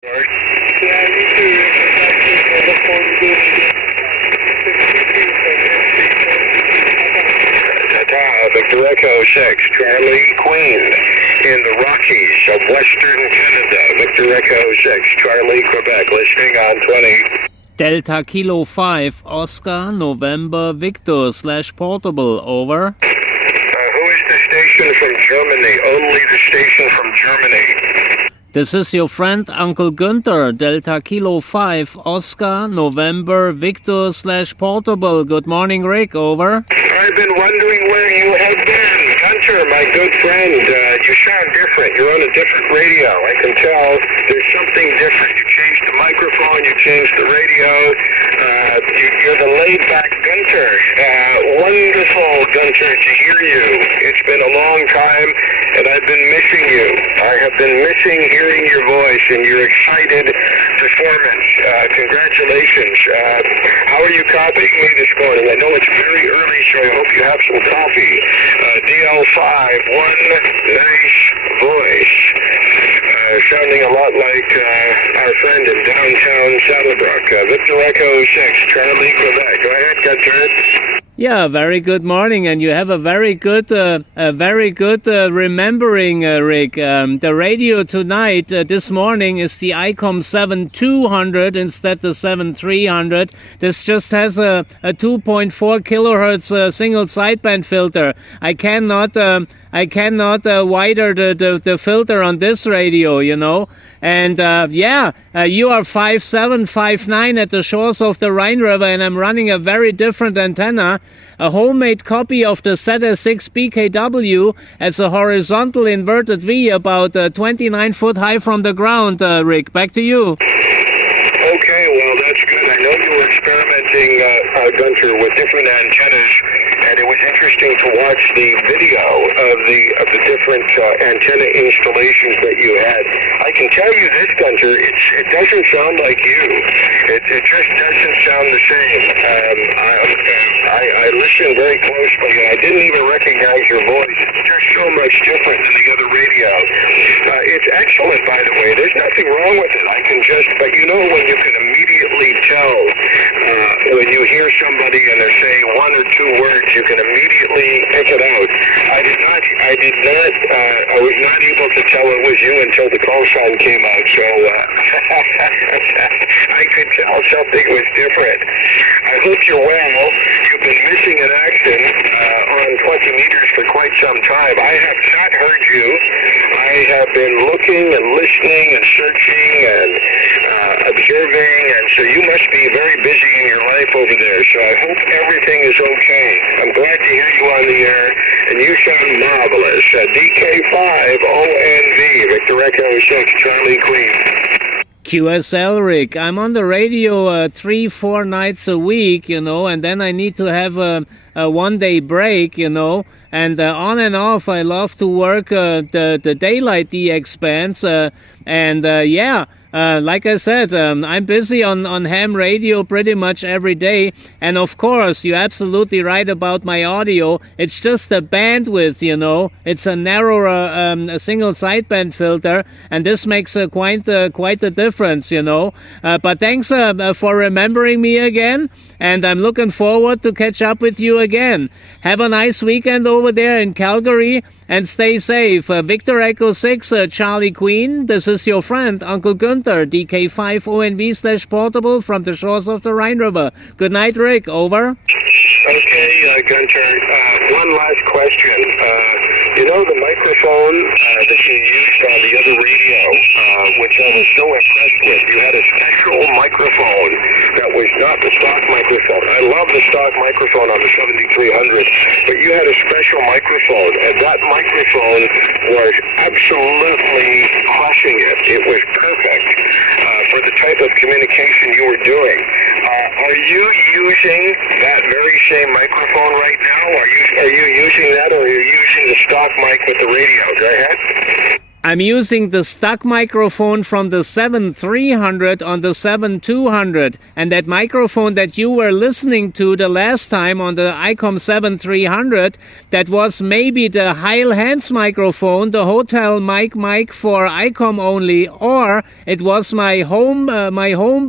Victor Echo 6, Charlie Queen in the Rockies of Western Canada. Victor Echo 6, Charlie, Quebec, listening on 20. Delta Kilo 5, Oscar, November, Victor / Portable, over. Who is the station from Germany? Only the station from Germany. This is your friend Uncle Günther, Delta Kilo 5, Oscar, November, Victor / Portable. Good morning, Rick, over. I've been wondering where you have been. Günther, my good friend, you sound different. You're on a different radio. I can tell there's something different. You changed the microphone, you changed the radio. You're the laid-back Günther. Wonderful, Günther, to hear you. It's been a long time, and I've been missing you. I have been missing hearing your voice and your excited performance. Congratulations. How are you copying me this morning? I know it's very early, so I hope you have some coffee. DL5, one nice voice. Sounding a lot like our friend in downtown Saddlebrook. Victor Echo 6, Charlie, Quebec. Go ahead, Günther. Yeah, very good morning, and you have a very good remembering, Rick. The radio tonight, this morning, is the ICOM 7200 instead of 7300. This just has a 2.4 kilohertz single sideband filter. I cannot wider the filter on this radio, you know. And you are 5'7", 5'9" at the shores of the Rhine River, and I'm running a very different antenna, a homemade copy of the ZS6 BKW as a horizontal inverted V, about 29 foot high from the ground. Rick, back to you. Okay, well, that's good. I know you were experimenting, Günther, with different antennas, and it was interesting to watch the video of the different antenna installations that you had. I can tell you this, Günther, it doesn't sound like you. It just doesn't sound the same. I listened very closely, and I didn't even recognize your voice. It's just so much different than the other radio. It's excellent, by the way. There's nothing wrong with it. But you know when you can immediately tell when you hear somebody and they're saying one or two words, you can immediately pick it out. I was not able to tell it was you until the call sign came out, so I could tell something was different. I hope you're well. You've been missing in action on 20 meters for quite some time. I have not heard you. I have been looking and listening and searching and observing, and so you must be very busy in your life over there, so I hope everything is okay. I'm glad to hear you on the air, and you sound marvelous. DK5ONV, Victor Echo 6, Charlie Queen. QSL, Rick. I'm on the radio 3-4 nights a week, you know, and then I need to have a 1 day break, you know, and on and off I love to work the daylight DX bands, like I said, I'm busy on ham radio pretty much every day, and of course, you're absolutely right about my audio. It's just the bandwidth, you know. It's a narrower a single sideband filter, and this makes quite a difference, you know. But thanks for remembering me again, and I'm looking forward to catch up with you again. Have a nice weekend over there in Calgary, and stay safe. Victor Echo 6, Charlie Queen, this is your friend, Uncle Günther, DK5ONV / Portable from the shores of the Rhine River. Good night, Rick. Over. Okay, Günther, one last question. You know the microphone that you used on the other radio, which I was so impressed with, you had a special microphone that was not the stock microphone. I love the stock microphone on the 7300, but you had a special microphone, and that microphone was absolutely crushing it. It was perfect for the type of communication you were doing. Are you using that very same microphone right now? Are you using that, or are you using the stock mic with the radio? Go ahead. I'm using the stock microphone from the 7300 on the 7200, and that microphone that you were listening to the last time on the ICOM 7300, that was maybe the Heil Hands microphone, the hotel mic for ICOM only, or it was my home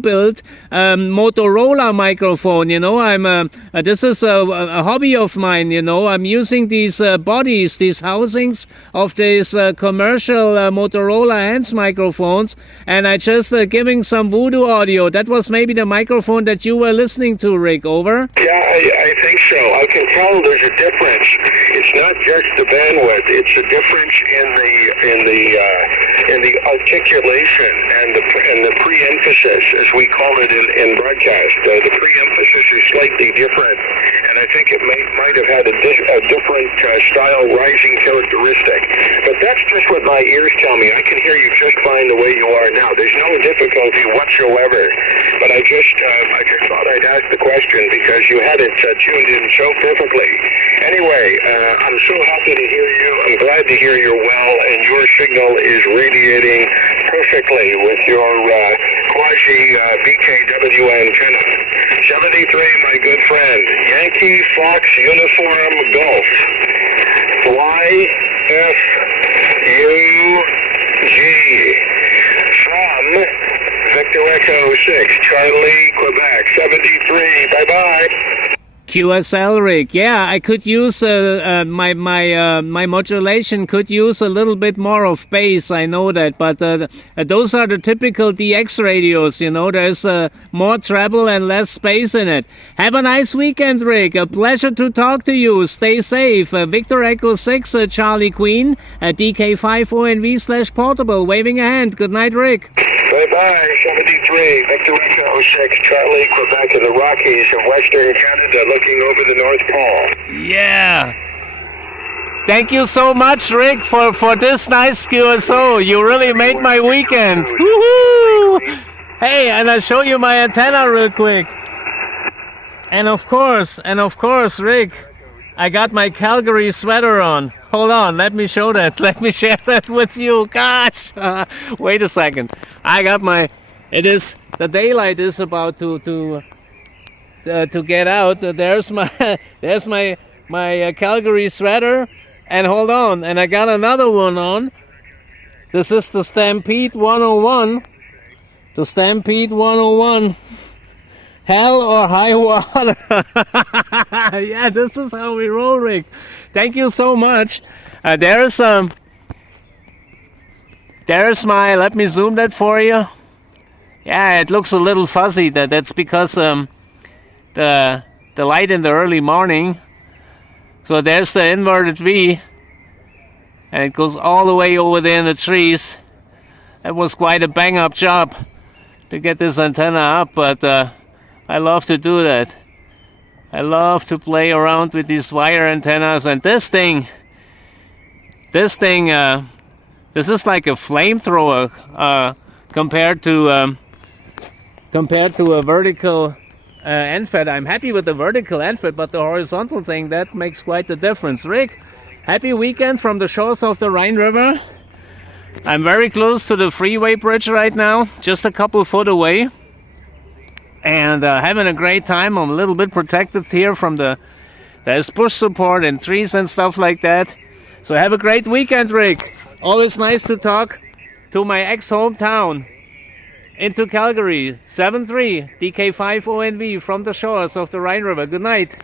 built Motorola microphone. You know, this is a hobby of mine. You know, I'm using these bodies, these housings of these commercial Motorola Hands microphones, and I just giving some voodoo audio. That was maybe the microphone that you were listening to, Rick. Over? Yeah, I think so. I can tell there's a difference. It's not just the bandwidth; it's a difference in the articulation and the pre-emphasis, as we call it in broadcast. The pre-emphasis is slightly different, and I think it might have had a different style rising characteristic. But that's just what my ears tell me. I can hear you just fine the way you are now. There's no difficulty whatsoever. But I just thought I'd ask the question because you had it tuned in so perfectly. Anyway, I'm so happy to hear you. I'm glad to hear you're well, and your signal is radiating perfectly with your quasi BKW antenna. 73, my good friend. Yankee Fox Uniform Golf. YFUG. From Victor Echo 6, Charlie, Quebec. 73. Bye-bye. QSL, Rick. Yeah, I could use my modulation could use a little bit more of bass. I know that, but those are the typical DX radios. You know, there's more treble and less space in it. Have a nice weekend, Rick. A pleasure to talk to you. Stay safe. Victor Echo 6, Charlie Queen, DK5ONV/portable. Waving a hand. Good night, Rick. Bye-bye, 73, Victor Echo 6, Charlie, Quebec, in the Rockies of Western Canada, looking over the North Pole. Yeah. Thank you so much, Rick, for this nice QSO. You really made my weekend. Woohoo! Hey, and I'll show you my antenna real quick. And of course, Rick, I got my Calgary sweater on. Hold on, let me show that. Let me share that with you. Gosh, wait a second. I got my. The daylight is about to get out. There's my Calgary sweater, and hold on, and I got another one on. This is the Stampede 101. The Stampede 101. Hell or high water. Yeah, this is how we roll, Rick. Thank you so much. There's my, let me zoom that for you. Yeah, it looks a little fuzzy. That's because the light in the early morning. So there's the inverted V, and it goes all the way over there in the trees. That was quite a bang up job to get this antenna up, but I love to do that. I love to play around with these wire antennas, and this is like a flamethrower compared to a vertical end-fed. I'm happy with the vertical end-fed, but the horizontal thing, that makes quite the difference. Rick, happy weekend from the shores of the Rhine River. I'm very close to the freeway bridge right now, just a couple foot away. And having a great time. I'm a little bit protected here from there's bush support and trees and stuff like that. So have a great weekend, Rick. Always nice to talk to my ex-hometown into Calgary. 73 DK5ONV from the shores of the Rhine River. Good night.